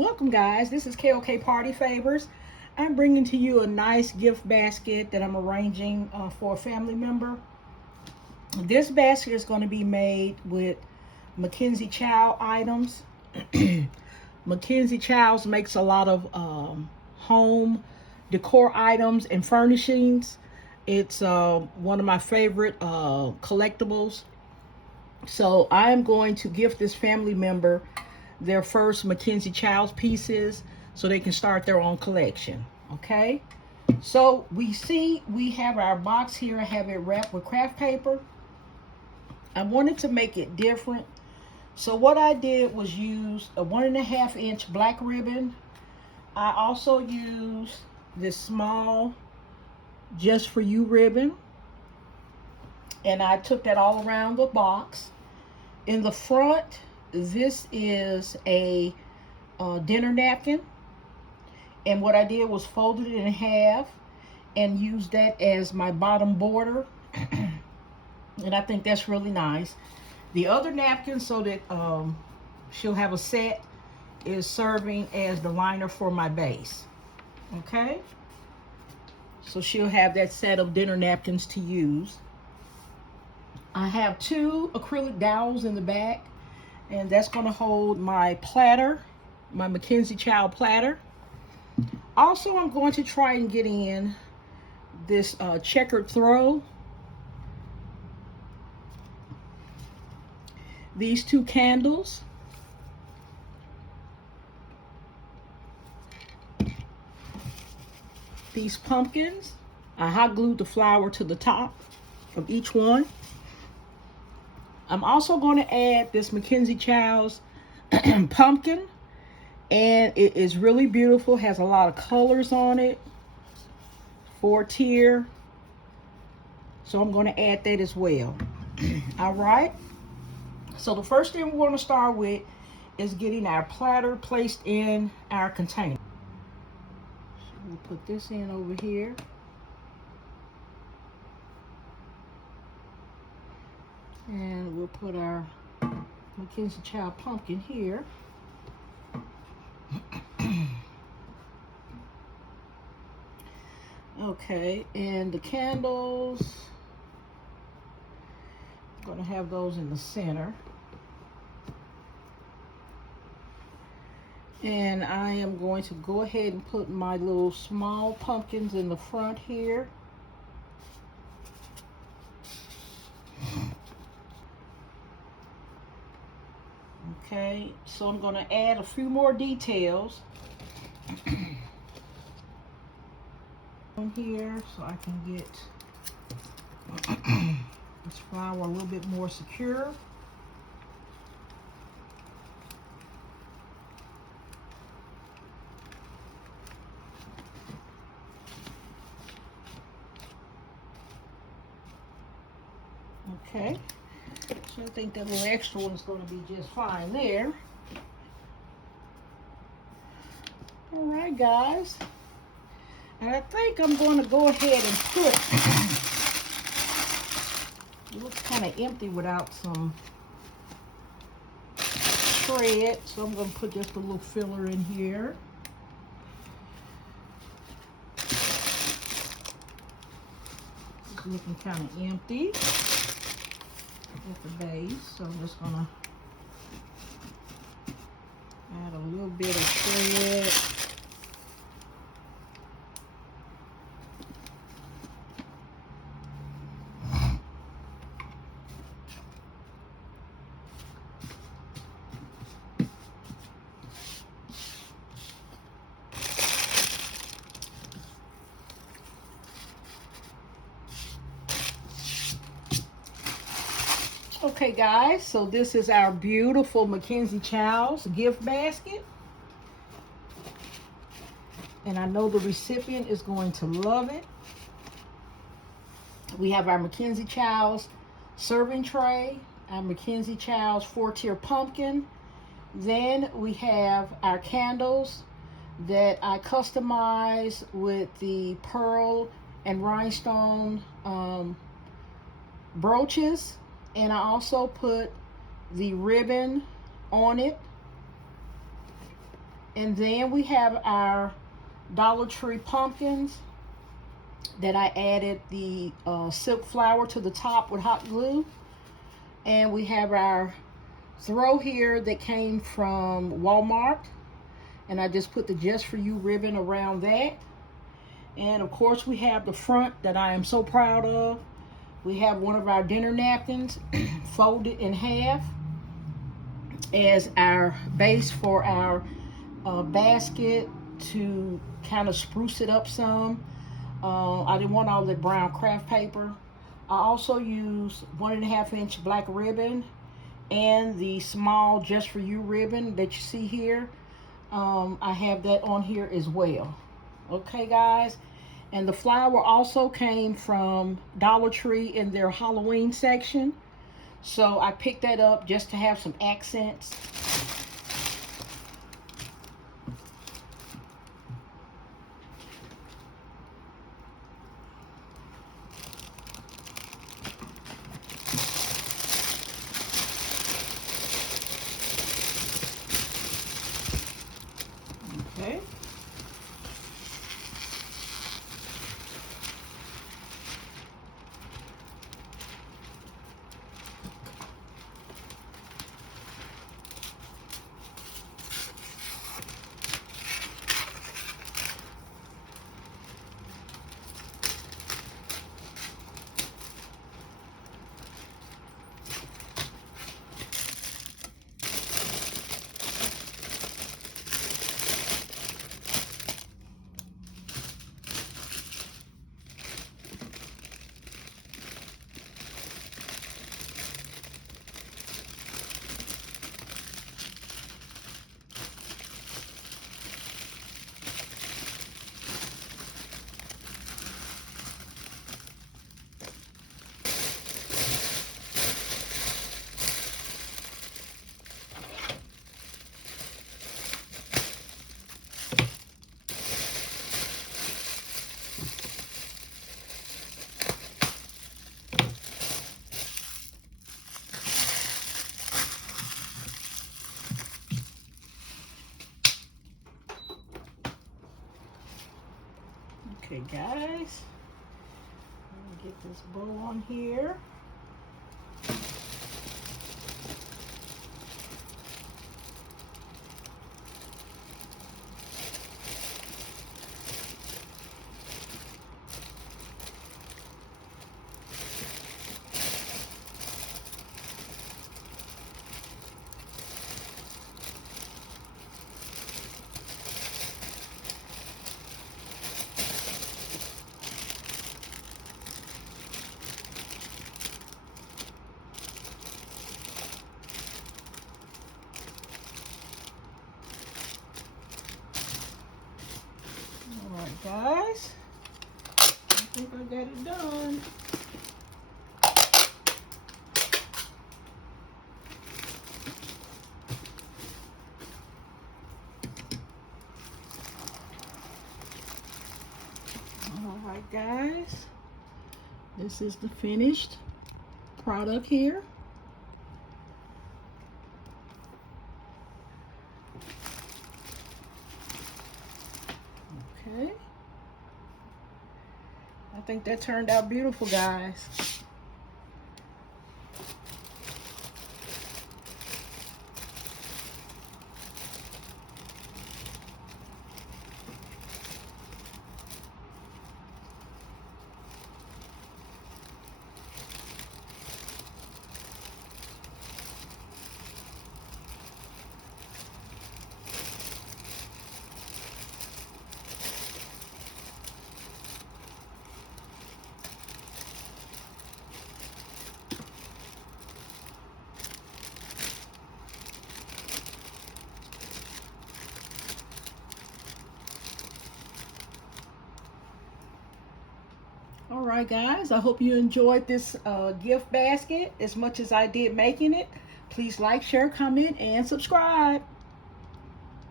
Welcome guys, this is KOK Party Favors. I'm bringing to you a nice gift basket that I'm arranging for a family member. This basket is going to be made with Mackenzie-Childs items. Mackenzie-Childs makes a lot of home decor items and furnishings. It's one of my favorite collectibles. So I'm going to gift this family member their first Mackenzie-Childs pieces so they can start their own collection. Okay, so we have our box here. I have it wrapped with craft paper. I wanted to make it different, so what I did was use a 1.5-inch black ribbon. I also used this small Just For You ribbon, and I took that all around the box. In the front, this is a dinner napkin, and what I did was folded it in half and used that as my bottom border. And I think that's really nice. The other napkin, so that she'll have a set, is serving as the liner for my base. Okay, so she'll have that set of dinner napkins to use. I have 2 acrylic dowels in the back, and that's going to hold my platter, my Mackenzie-Childs platter. Also, I'm going to try and get in this checkered throw. These 2 candles. These pumpkins. I hot glued the flower to the top of each one. I'm also going to add this Mackenzie-Childs pumpkin, and it is really beautiful. Has a lot of colors on it. 4-tier. So I'm going to add that as well. All right. So the first thing we're going to start with is getting our platter placed in our container. So we'll put this in over here. And we'll put our Mackenzie-Childs pumpkin here. Okay, and the candles, I'm going to have those in the center. And I am going to go ahead and put my little small pumpkins in the front here. Okay, so I'm going to add a few more details on here so I can get this flower a little bit more secure. Okay. So I think that little extra one is going to be just fine there. All right, guys. And I think I'm going to go ahead and put, it looks kind of empty without some shred, so I'm going to put just a little filler in here. It's looking kind of empty at the base, so I'm just gonna add a little bit of shred. Okay guys, so this is our beautiful Mackenzie-Childs gift basket. And I know the recipient is going to love it. We have our Mackenzie-Childs serving tray, our Mackenzie-Childs 4-tier pumpkin. Then we have our candles that I customized with the pearl and rhinestone brooches. And I also put the ribbon on it. And then we have our Dollar Tree pumpkins that I added the silk flower to the top with hot glue. And we have our throw here that came from Walmart, and I just put the Just For You ribbon around that. And of course we have the front that I am so proud of. We have one of our dinner napkins folded in half as our base for our basket to kind of spruce it up some. I didn't want all that brown craft paper. I also used 1.5-inch black ribbon and the small Just For You ribbon that you see here. I have that on here as well. Okay, guys. And the flower also came from Dollar Tree in their Halloween section. So I picked that up just to have some accents. Okay. Okay, guys, let me get this bow on here. Alright, guys, I think I got it done. Alright, guys, this is the finished product here. Okay, I think that turned out beautiful, guys. Alright, guys, I hope you enjoyed this gift basket as much as I did making it. Please like, share, comment, and subscribe.